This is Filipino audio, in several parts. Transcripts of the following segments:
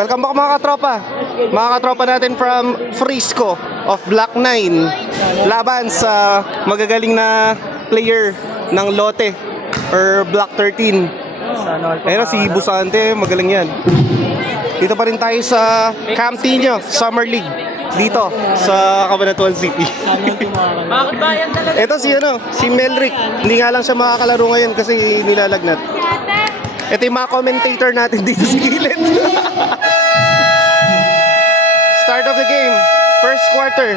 Welcome back mga katropa. Mga katropa natin from Frisco of Black 9. Laban sa magagaling na player ng Lotte or Black 13. Ayun si Busante, magaling yan. Dito pa rin tayo sa Camptino Summer League. Dito sa Cabanatuan City. Bakit ba yan talaga? Ito si Melrick. Hindi nga lang siya makakalaro ngayon kasi nilalagnat. Ito yung mga commentator natin dito sa gilid. Start of the game. First quarter.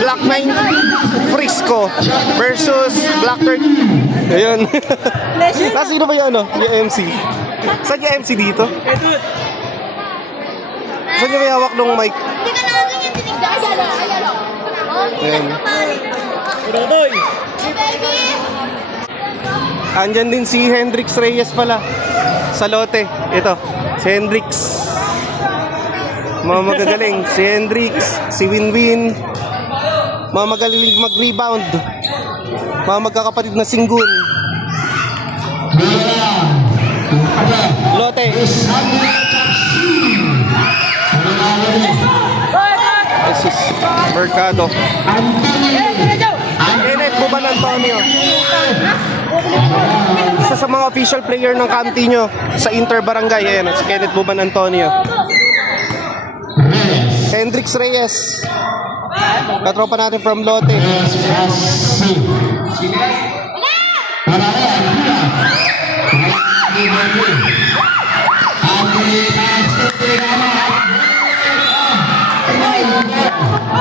Black 9 Frisco versus Black 13. Ayun. Sino ba yung Yung MC? Saan yung MC dito? Saan yung may hawak ng mic? Hindi ka nakaganyan tinigda. Ayan o. Ayan. Udodoy! Baby! Andyan din si Hendrix Reyes pala sa Lotte. Ito, si Hendrix. Mga magagaling. Si Hendrix, si Winwin. Mga magaling mag-rebound. Mga magkakapatid na Singgun. Lotte. Jesus. Mercado. Kenneth Buban Antonio. Isa sa mga official player ng Camptino sa Inter Barangay. Ayan, si Kenneth Buban Antonio. Hendrix Reyes. Katropa natin from Lotte.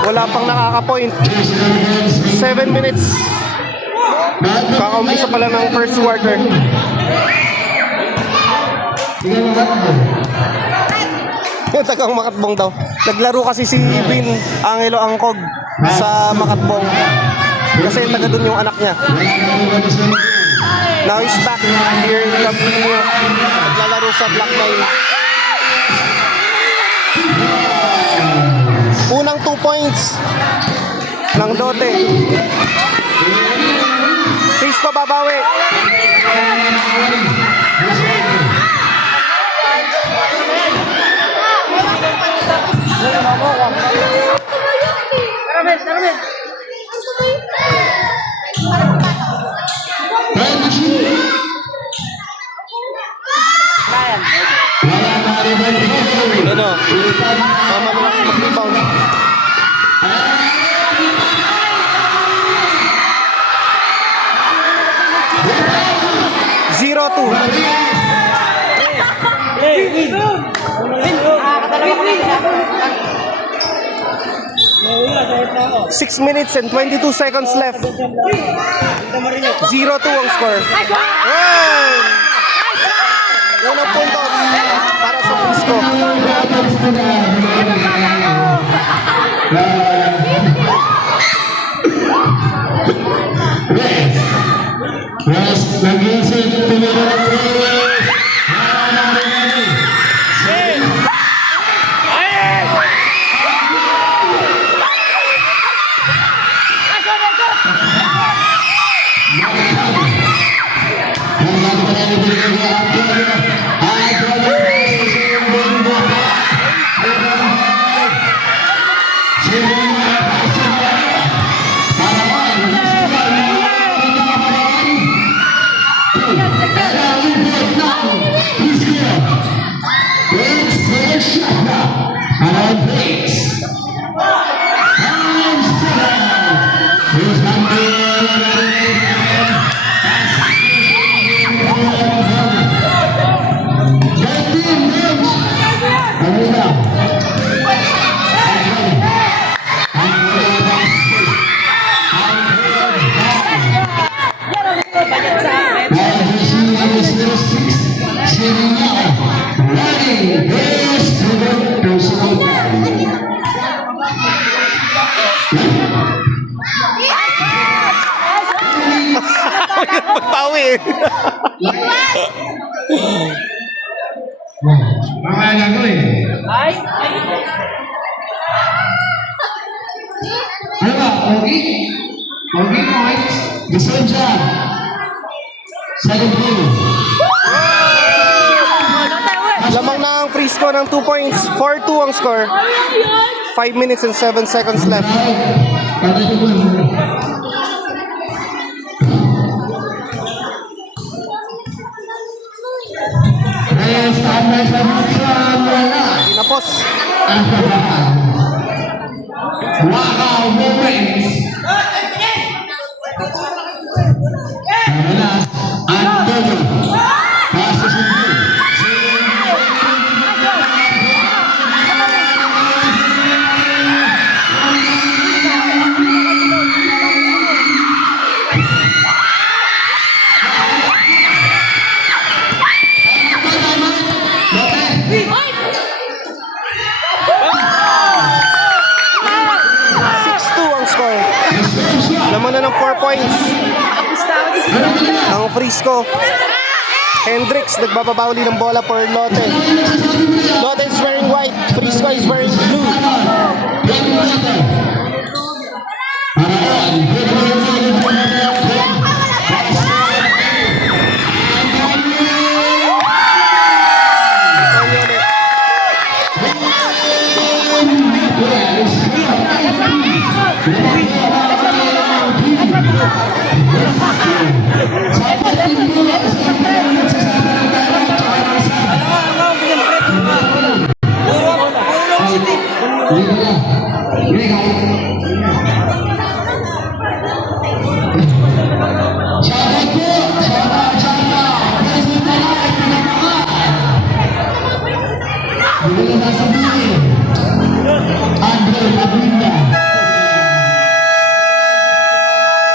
Wala pang nakaka-point. 7 minutes. Kakaumpisa pala ng first quarter. Yung tagang Makatbong daw. Naglaro kasi si Vin Angelo Angkog sa Makatbong. Kasi taga dun yung anak niya. Now he's back here in Camptino. Naglalaro sa Black 9. Unang 2 points ng Lotte. Frisco babawi. Taramid! Ano? Mamalas mag-rebound. Zero two. 6 minutes and 22 seconds left. 0-2 ang score. Wow! Unang punto para sa Frisco. Pagpawi. Makakala ko eh. Ano ba? Okay? Okay points. Gusto siya. Second goal. Lamang na ang free Frisco ng 2 points. 4-2 ang score. 5 minutes and 7 seconds left. Tinapos. Wow moments. Wala. Antonio. Passes in blue. Ang score. Laman na ng 4 points. Ang Frisco. Hendrix nagbababawli ng bola for Lotte. Lotte is wearing white. Frisco is wearing blue.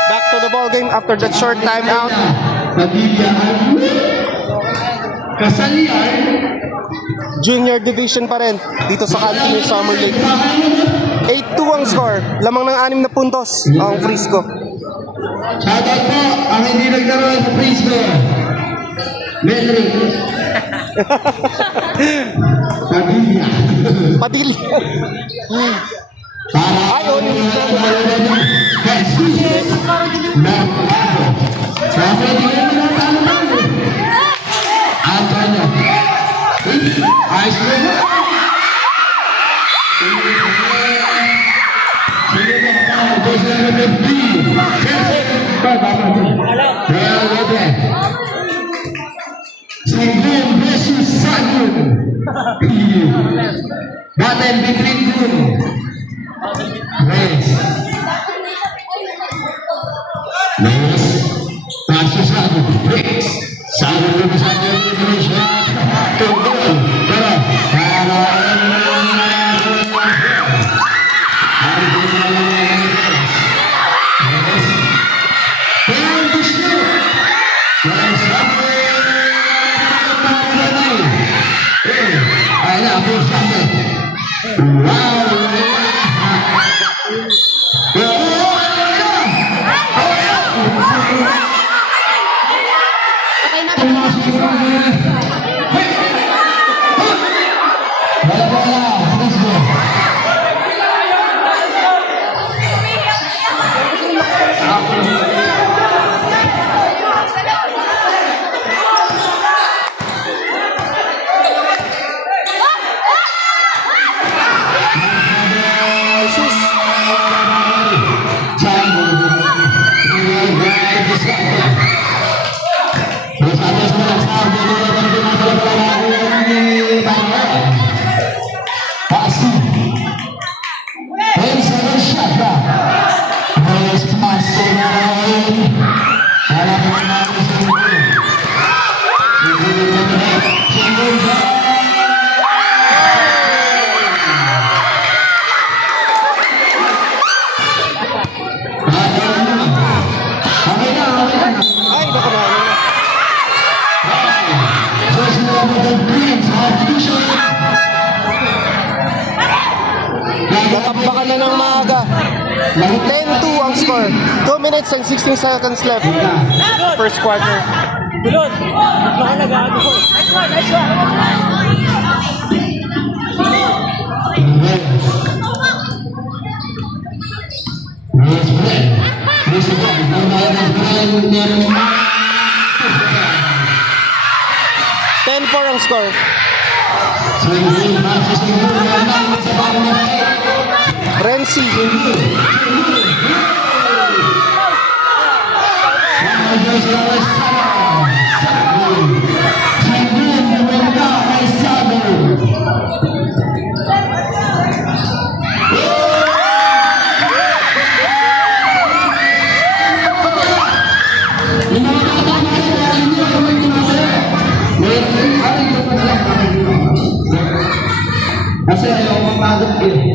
Back to the ball game after that short timeout. Kasalian. Junior division pa rin dito sa Cantino Summer League. 8-2 ang score. Lamang ng 6 na puntos ang Frisco. Shoutout po ang hindi naglaro sa Frisco. Melry. Padilla. Padilla. Para Ayun. Jesus. Mercado. Sabi niyo na talo. Antonio. Ice cream. Singgung versus Sagung. Battle between two. Race. Race. Versus Sagung. Race. Sagung versus Sagung Indonesia. Tunggu. Para. Ay, naku na. Natambakan na ng maaga. 10-2 ang score. 2 minutes and 16 seconds left. First quarter. Bulot! Baka nag-ano ko. Nice one, nice one! Ang score. Renzi. Kasi ayaw mapagod ko eh.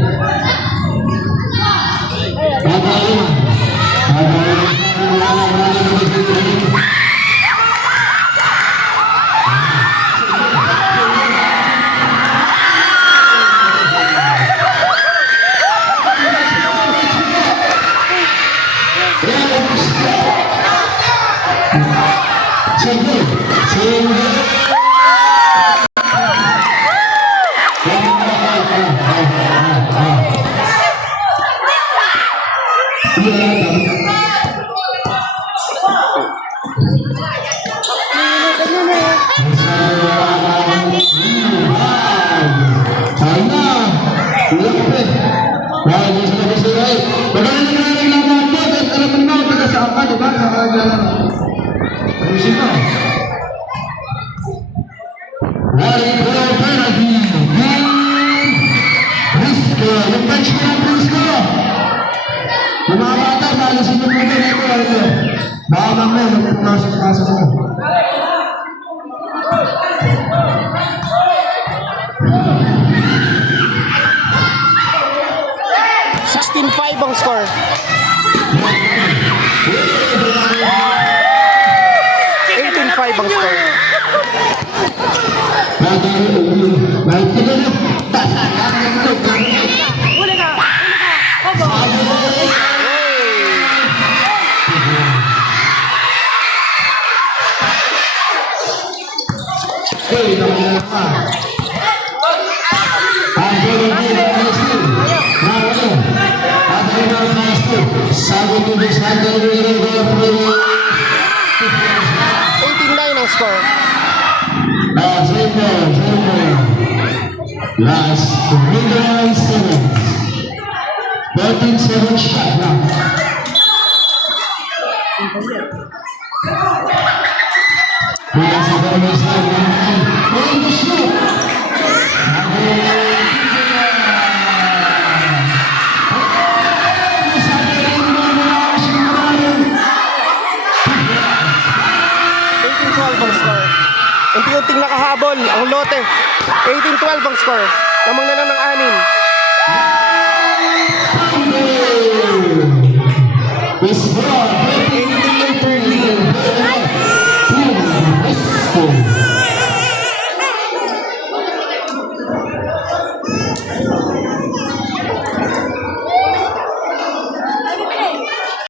Yung bench ko ng Prisco. Yung mga bata, nalasin yung mga ito. Baka mamaya, magpumasok mo. Ang score. 18-5 ang score. Huli ka! Opo! Ang score. Last 14-7 shot now. Unti-unting nakahabol ang lote. 18-12 ang score. Lamang na lang ng 6. It's